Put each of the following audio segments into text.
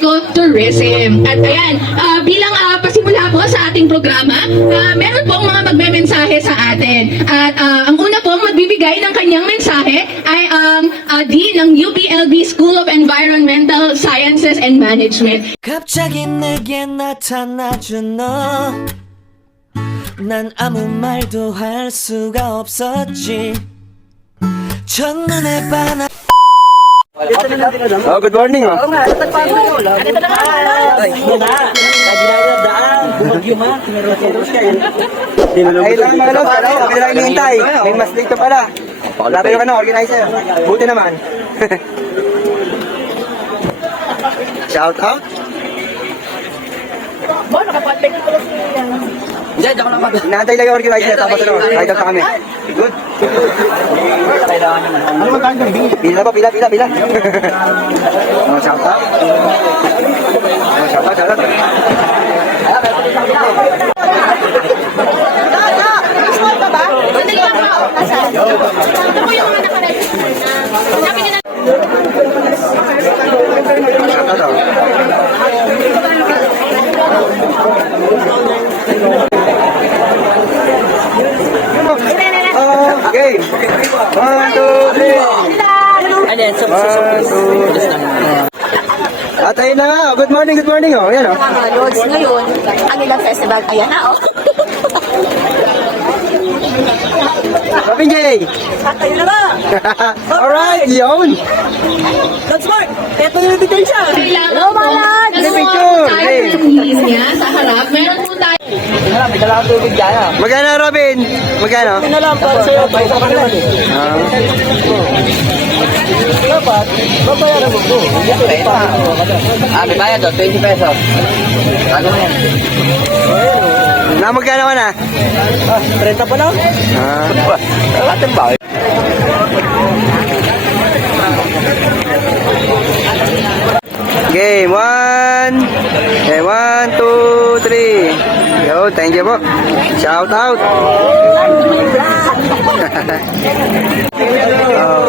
ecotourism. At ayan, bilang pasimula po sa ating programa, meron pong mga magme-mensahe sa atin. At ang una pong magbibigay ng kanyang mensahe ay ang Dean ng UPLB School of Environmental Sciences and Management. 갑자기 내게 나타나준 너, 난 아무 말도 할 수가 없었지. 첫눈에 반한. Oh, good morning. Oh. Ay lang mga lods, kami lang hinihintay. May mas dito pala. Lapit ka na, organizer. Buti naman. Shout out. Inaantay lang yung organizer, tapos ano, kahit pa kami. Good. Pila pa, pila. Oh, shout out. Oh, shout out. Okay. 1, 2, 3. At ayun na nga. Good morning. Oh, yan oh. Mga Lods, ngayon, ang ilang festival, ayan na, oh. Robin J. Ayun na ba? Alright, yun. Lods Mark, eto yung invitation. Hello mga lads! Good picture. Hey. Niya, sa harap, meron po tayo. Magkano, Robin? Magkano? Ano lang, para sa'yo, pa isa kanila. Dapat, babayaran mo po. May bayad o, 20 pesos. Ano na yan? Na, magkano ka na? 30 pa lang. Ating ba? Okay, 1. Okay, 1, 2, 3. Yo, thank you po. Shout out.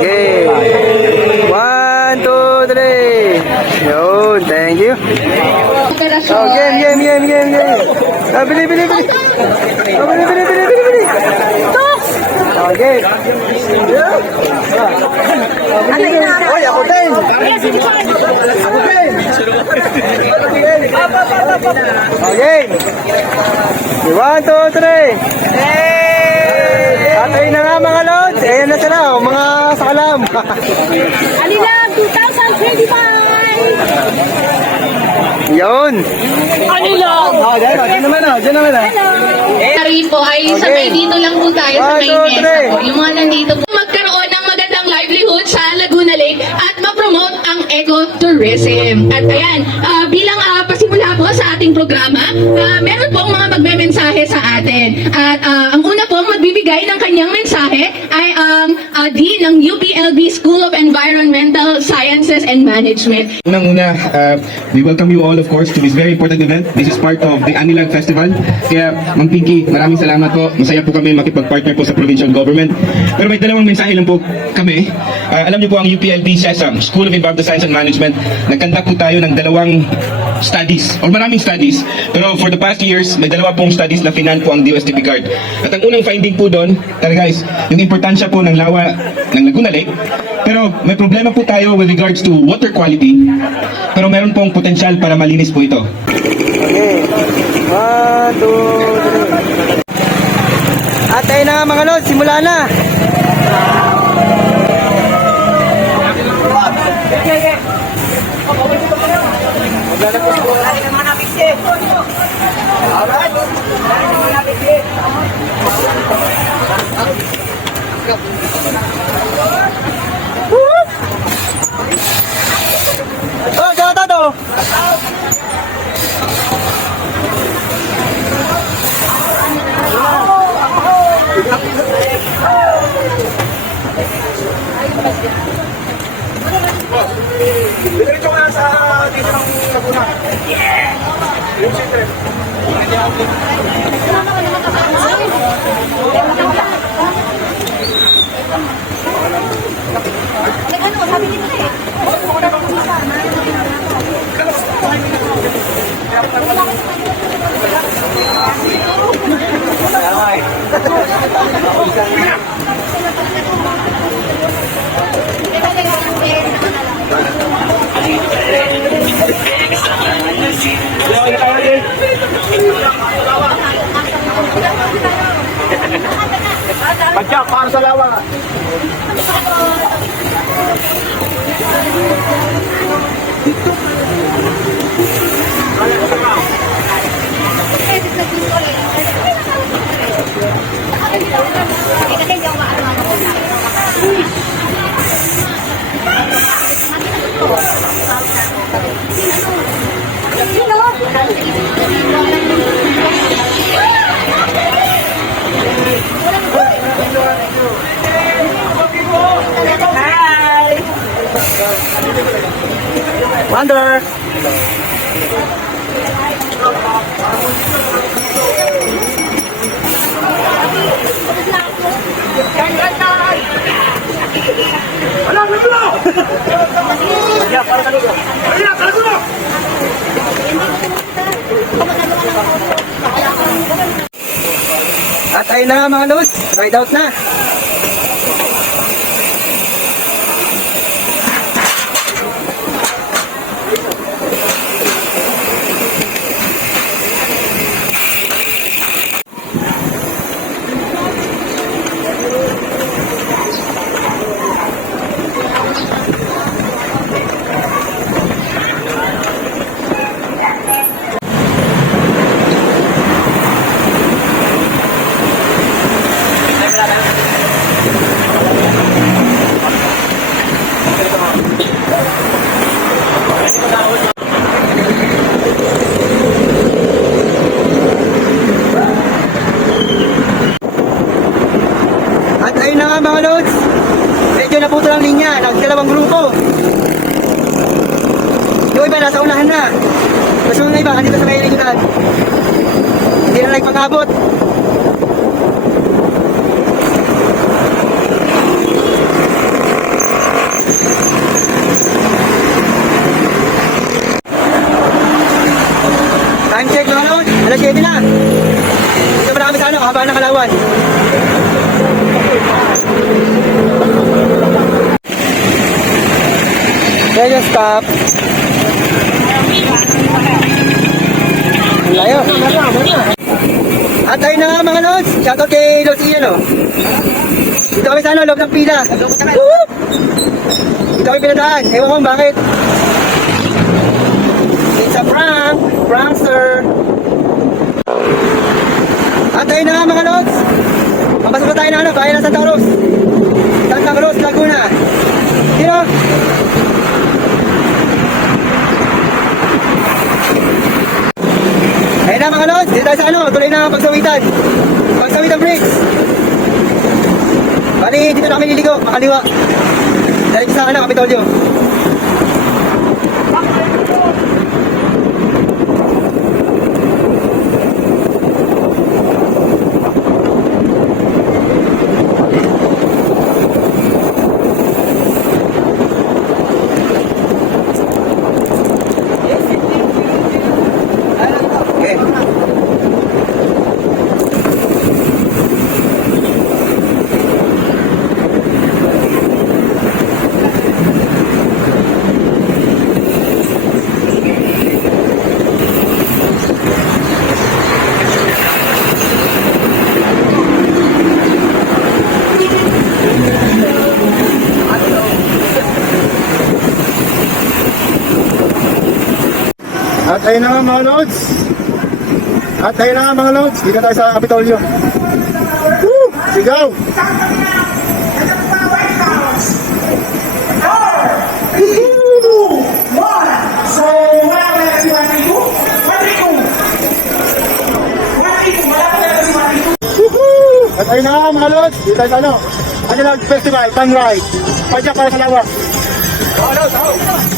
Okay. 1, 2, 3. Yo, thank you. Oh, game. Bili. Oh, bili. Okay. Oy, ako din. Okay. 1, 2, 3. At ayun na nga mga lods. Ayan na sila, oh, mga sakalam. Alilang, 2025! Yun. Alilang! Oh, dyan naman. Tari po ay sabay dito lang po tayo sa may 1, 2, 3. mesa po. Yung mga nandito po magkaroon ng magandang livelihood sa Laguna Lake at ma-promote ang ecotourism. At ayan, bilang pasimula po sa ating programa, meron pong mga magme-mensahe sa atin. At ang una pong magbibigay ng kanyang mensahe ay ang Dean ng UPLB School of Environmental Sciences and Management. Unang-una, we welcome you all of course to this very important event. This is part of the Anilag Festival. Kaya, Ma'am Pinky, maraming salamat po. Masaya po kami makipag-partner po sa provincial government. Pero may dalawang mensahe lang po kami. Alam niyo po ang UPLB SESAM, School of Environmental Science and Management, nagkanta po tayo ng dalawang studies, or maraming studies. Pero for the past years, may dalawa pong studies na finan po ang DOST Picard. At ang unang finding po doon, guys, yung importansya po ng lawa ng Laguna Lake. Pero may problema po tayo with regards to water quality. Pero meron pong potensyal para malinis po ito. Okay. 1, 2, 3. At ayun na nga mga lods, simula na. Oh, shout out oh. Diretso ka sa dito ng Laguna. Yeah! Yung siyempre. Ano, sabi nito eh. Under. At ayun na mga lods, ride out na. At ayun na nga mga lods, medyo naputo ang linya, nagdalawang grupo. Yung iba nasa unahan na, tapos yung iba andito sa may regional, hindi na nagpag-abot. Time check mga lods, alas 7 na. Dito pa na kami sa ano, kahabaan ng Kalawan. Kaya stop. Ang layo. At ayun na nga mga lods. Shoutout kay Lods Ian o. Dito kami sa ano, loob ng pila. Woo! Dito kami pinadaan. Ewan ko bakit. It's a prank. Prankster. At ayun na nga mga lods. Papasok na tayo na ano, bayan ng Santa Cruz. Santa Cruz, Laguna. Sino? Ayun na mga lods, dito tayo sa ano, tuloy na ang pagsawitan. Pagsawitan bridge. Bali, dito na kami liligo, makaliwa. Dahil sa ano, Kapitolyo. Okay. At ayun na nga mga lods. At ayun na nga mga lods. Dito tayo sa Kapitolyo. Woo! Sigaw! At ayun na nga mga lods. Dito tayo sa ano? Anilag Festival, Tanride. Padyak para sa lawa.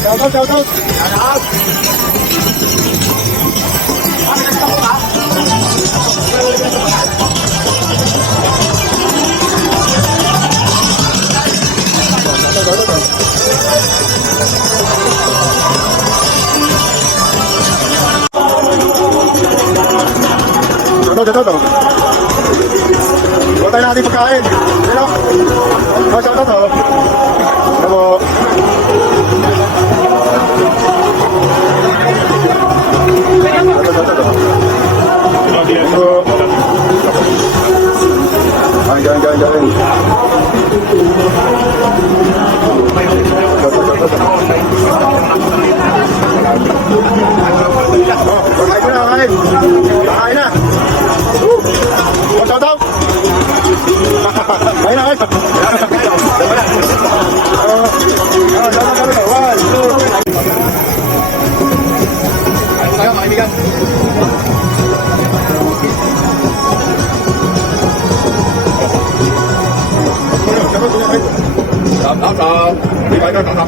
Shout out. Ito. Huwag tayo natin pagkain. Ano? Oh, shout out, oh. Ano? Jangan. Kain na. Shout out. Kain na. One, two, tayo mga kaibigan. Tao. Di ba ito? Tao.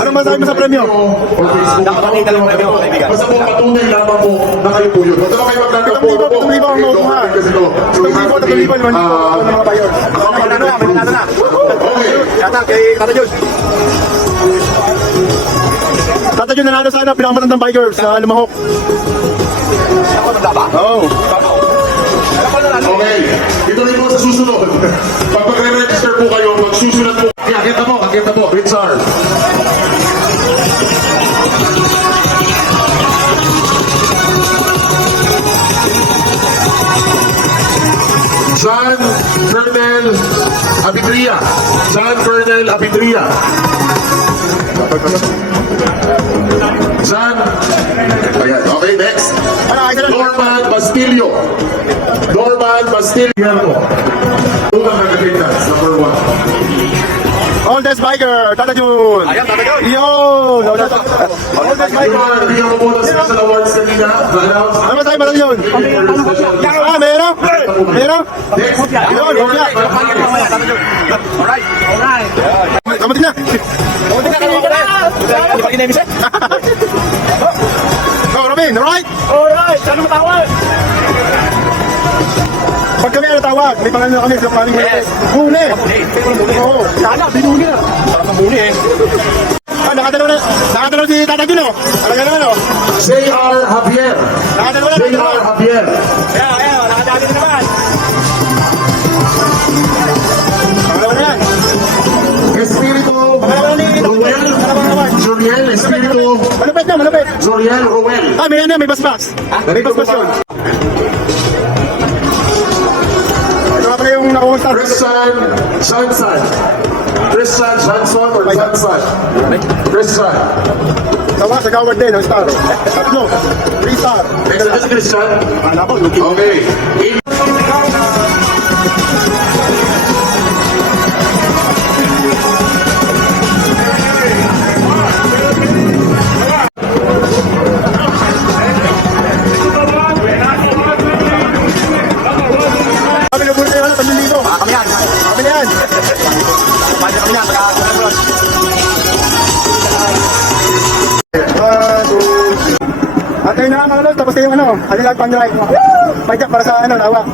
Anong masabi mo sa premyo? Nakapatay ka lang premyo, kaibigan. Basta po patunay lamang po na kayo po yun. Huwag naman kayo magkakapo. 3,000 ang makuha. 3,000 ang mga buyers. Manalo na. Okay. Yata kay Tata Jun. Tata Jun nanalo sana pinakamatandang bikers sa Lumahok. Oo. Okay. Dito rin po sa susunod. Pag magre-register po kayo, magsusunod po. Akita po. Richard. John Colonel Abidria. John Colonel Abidria. John. Ayan. Okay, next. Norman Bastillo. Norman Bastillo. Unang nag-attendance, number 1. Oldest biker, Tata Jun. Ayan, Tata Jun. Yun. Oldest biker. Bigyan ko po ng special awards kanina. Na-announce. Ano masabi mo Tata Jun? Meron? Meron? Next. Yun, okay. Alright. Kamatin na. Di pa kinemiset? Go, Robin, alright? Alright, sana matawag. Pag kami tawag, may pangalan na kami sa paling Yes. Huli. Oo. Sana, binuli na. Sarap ng muli eh. Nakadalaw si Tata Jun, oh. Talaga naman, oh. J.R. Javier. Nakadalaw na. J.R. Javier. Ayan, nakadali na naman. Nakadalaw na yan. Espiritu Nakadalaw ni Ruel. Juriel Espiritu. Malupit na, malupit. Juriel Ruel. May ano, may basbas. May basbas yun. Ito nga pala yung nakuha Christian Johnson. Christian Johnson or Johnson? Christian. Tawa sa Gawad din, ang star. Tatlo. 3 star. Next na si Christian. Alam ko, looking. Okay. Kami na muna yung 3,000. Kami yan. Kami na yan. Pwede kami yan. Magkakasunod. At ayun na nga mga lods, tapos na yung ano, Alilag Panray. Pajak para sa ano, lawa.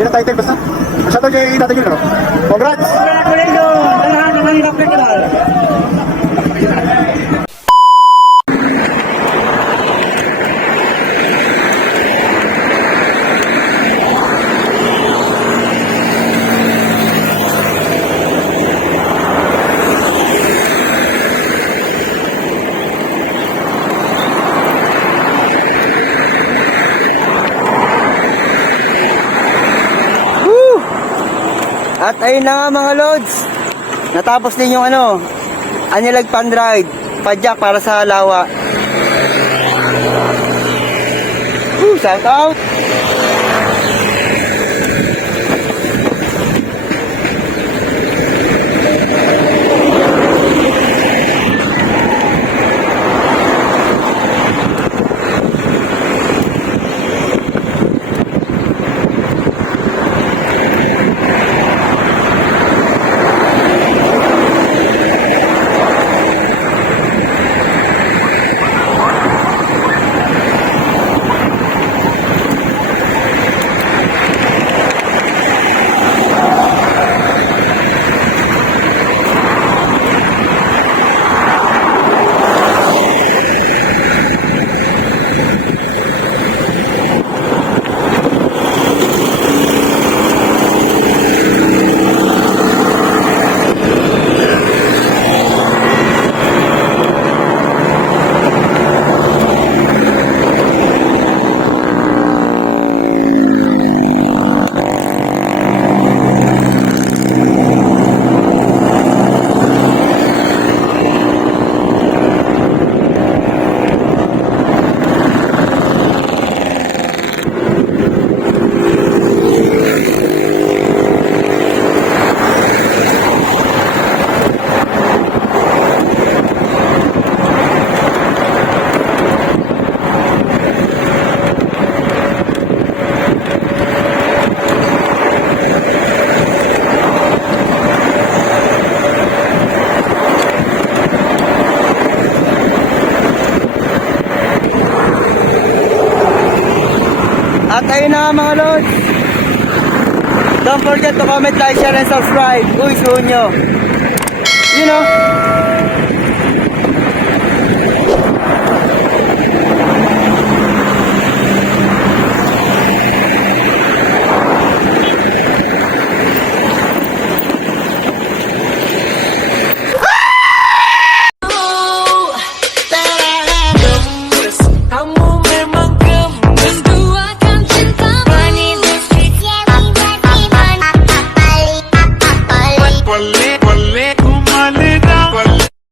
Yan ang title basta. Shoutout kay Tata Jun, oh. Congrats! Congratulations! Dalahan naman yung festival. At ayun na nga mga lods. Natapos din yung ano, Anilag Pan Ride. Padyak para sa lawa. Shout out! na mga lods. Don't forget to comment, like, share, and subscribe. Uy, suho nyo. You know,